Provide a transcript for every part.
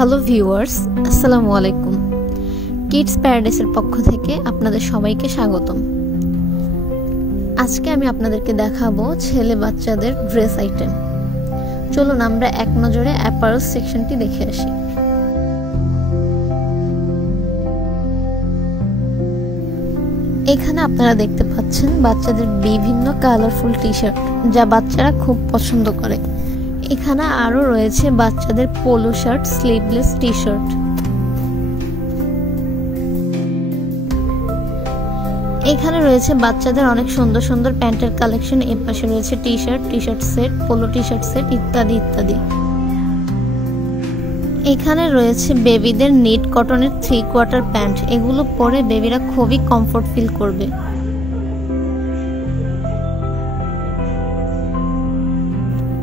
Hello viewers, আসসালামু আলাইকুম। Kids প্যারাডাইসের পক্ষ থেকে আপনাদের সবাইকে স্বাগতম। আজকে আমি আপনাদেরকে দেখাবো ছেলে বাচ্চাদের ড্রেস আইটেম। চলুন আমরা এক নজরে অ্যাপারেল সেকশনটি দেখে আসি। এখানে আপনারা দেখতে পাচ্ছেন বাচ্চাদের বিভিন্ন কালারফুল টি শার্ট, যা বাচ্চারা খুব পছন্দ করে। এখানে আরো রয়েছে বাচ্চাদের polo shirt, sleeveless T shirt. এখানে রয়েছে বাচ্চাদের অনেক সুন্দর সুন্দর প্যান্টের কালেকশন। এর পাশে রয়েছে T shirt set, polo T shirt set ইত্যাদি ইত্যাদি। এখানে রয়েছে বেবিদের নিট কটনের 3/4 প্যান্ট। এগুলো পরে বেবিরা খুবই কমফোর্ট ফিল করবে।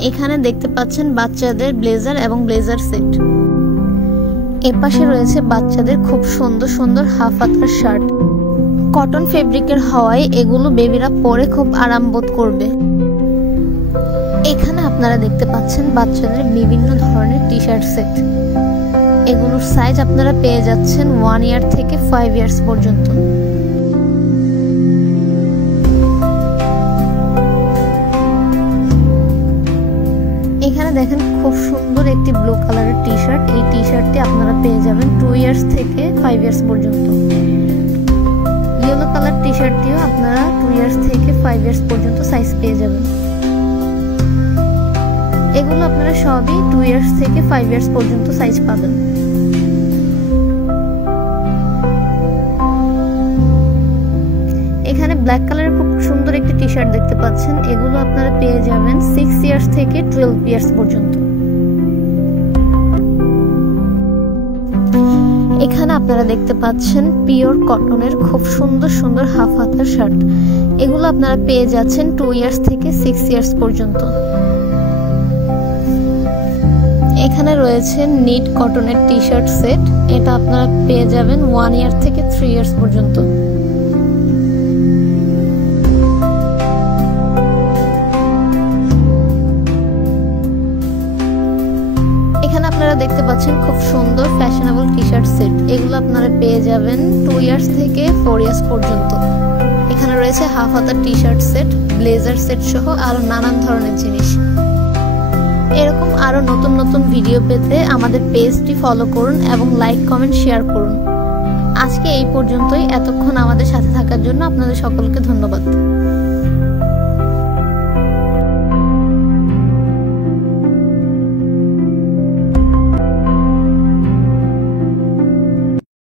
এখানে দেখতে পাচ্ছেন বাচ্চাদের ব্লেজার এবং ব্লেজার সেট। এপাশে রয়েছে বাচ্চাদের খুব সুন্দর সুন্দর হাফ হাতার শার্ট। কটন ফেব্রিকের হওয়ায় এগুলো বেবিরা পরে খুব আরাম বোধ করবে। এখানে আপনারা দেখতে পাচ্ছেন বাচ্চাদের বিভিন্ন ধরনের টি শার্ট সেট। এগুলোর সাইজ আপনারা পেয়ে যাচ্ছেন 1 ইয়ার থেকে 5 ইয়ার্স পর্যন্ত। এখানে দেখেন খুব সুন্দর একটি ব্লু কালারের টি শার্ট। এই টি শার্টটি আপনারা পেয়ে যাবেন 2 ইয়ার্স থেকে 5 ইয়ার্স পর্যন্ত। ইয়েলো কালার টি শার্টটিও আপনারা 2 ইয়ার্স থেকে 5 ইয়ার্স পর্যন্ত সাইজ পেয়ে যাবেন। এগুলো আপনারা সবই 2 ইয়ার্স থেকে 5 ইয়ার্স পর্যন্ত সাইজ পাবেন। এখানে ব্ল্যাক কালারের খুব সুন্দর একটি টি শার্ট দেখতে পাচ্ছেন। এগুলো আপনারা পেয়ে যাবেন 6 ইয়ার্স থেকে 12 ইয়ার্স পর্যন্ত। এখানে আপনারা দেখতে পাচ্ছেন পিওর কটনের খুব সুন্দর সুন্দর হাফ হাতার শার্ট। এগুলো আপনারা পেয়ে যাচ্ছেন 2 ইয়ার্স থেকে 6 ইয়ার্স পর্যন্ত। এখানে রয়েছে নিট কটনের টি শার্ট সেট। এটা আপনারা পেয়ে যাবেন 1 ইয়ার থেকে 3 ইয়ার্স পর্যন্ত। এখানে আপনারা দেখতে পাচ্ছেন খুব সুন্দর ফ্যাশনেবল টি শার্ট সেট। এগুলো আপনারা পেয়ে যাবেন 2 ইয়ার্স থেকে 4 ইয়ার্স পর্যন্ত। এখানে রয়েছে হাফ হাতার T shirt set, blazer set সহ আরো নানান ধরনের জিনিস। এরকম আরো নতুন নতুন ভিডিও পেতে আমাদের পেজটি ফলো করুন এবং লাইক, কমেন্ট, শেয়ার করুন। আজকে এই পর্যন্তই। এতক্ষণ আমাদের সাথে থাকার জন্য আপনাদের সকলকে ধন্যবাদ।